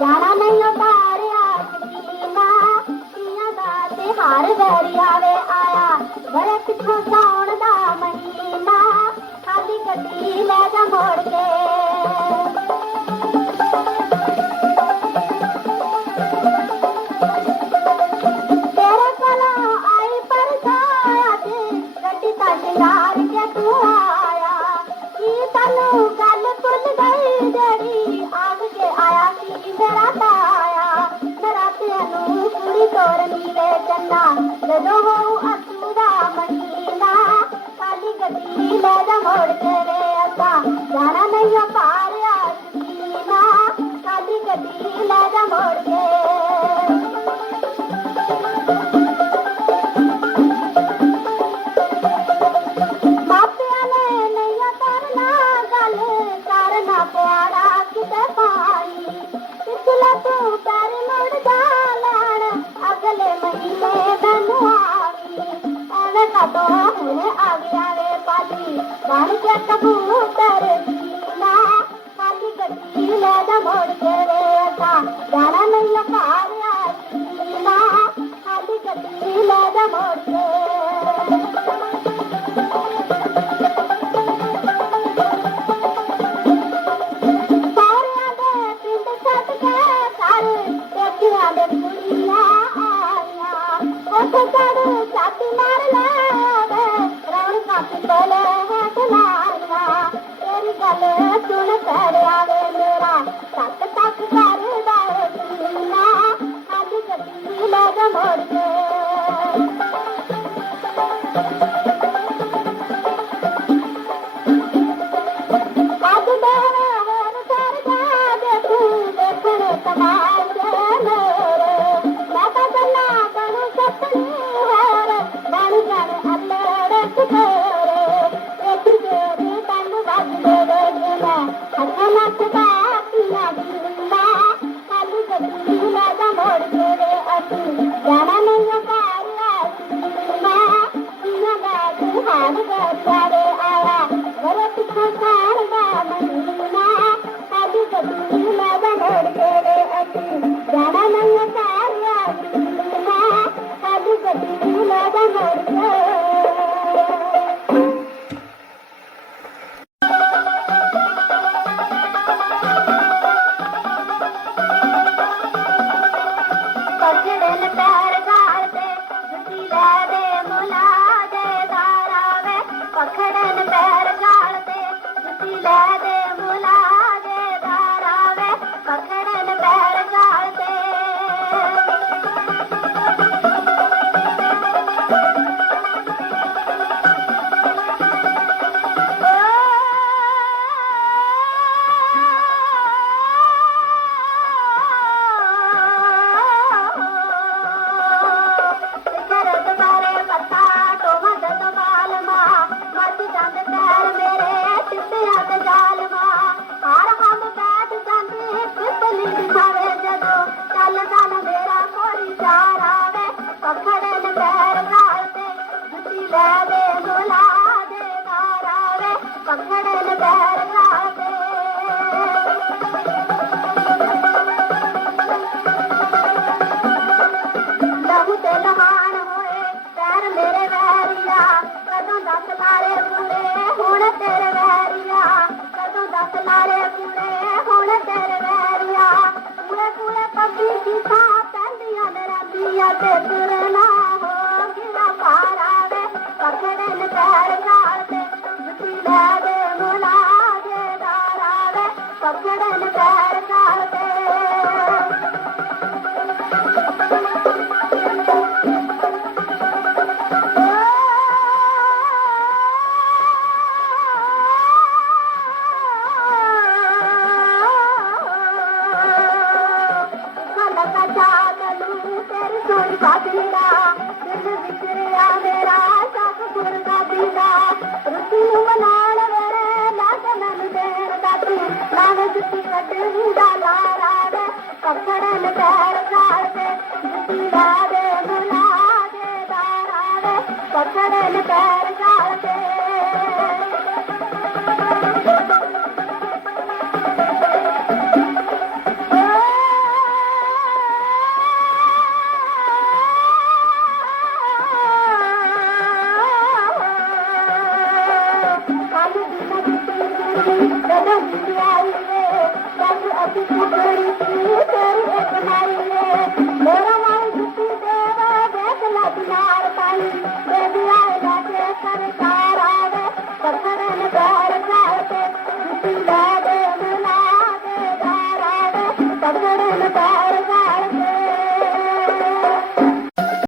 ਜਾਣਾ ਮੈਨੂੰ ਤਾਰਿਆ ਸਕੀਨਾ ਤੀਆਂ ਦਾ ਤੇ ਤਿਹਾਰ ਵੈਰੀ ਆਵੇ ਆਇਆ ਬੜੇ ਪਿੱਛੋਂ ತನ್ನ ಗದುವವು ಅತ್ತುದ ಮಂದಿನ ಕಾಲಿಗದಿಲ್ಲದ ನೋಡ್ತೇವೆ ಅಪ್ಪ ಜನನಯ್ಯ ಪಾಲ तो होने आ गया बन के कबूतर जीना पाली गड्डी ले मोड़ के रे था আমার Happy birthday. ਸਾਜਣਾ ਦਿਲ ਵਿਚਰਿਆ ਮੇਰਾ ਸਤਿਗੁਰ ਦਾ ਦੀਨਾ ਰੁੱਤੀ ਮਨਾਣ ਵੇਰੇ ਲਾਗਨਨ ਦੇਣ ਦਾਤੀ ਨਾਨਕ ਦੀ ਕੱਢੀ ਦਾ ਲਾਰਾ ਦੇ ਕਫੜਨ ਪੈਰ ਕਾਲ ਤੇ ਜੁੱਤੀ ਦਾ ਦੇ ਮੁਲਾ ਦੇ ਦਾਰਾ ਦੇ ਪੈਰ Thank you.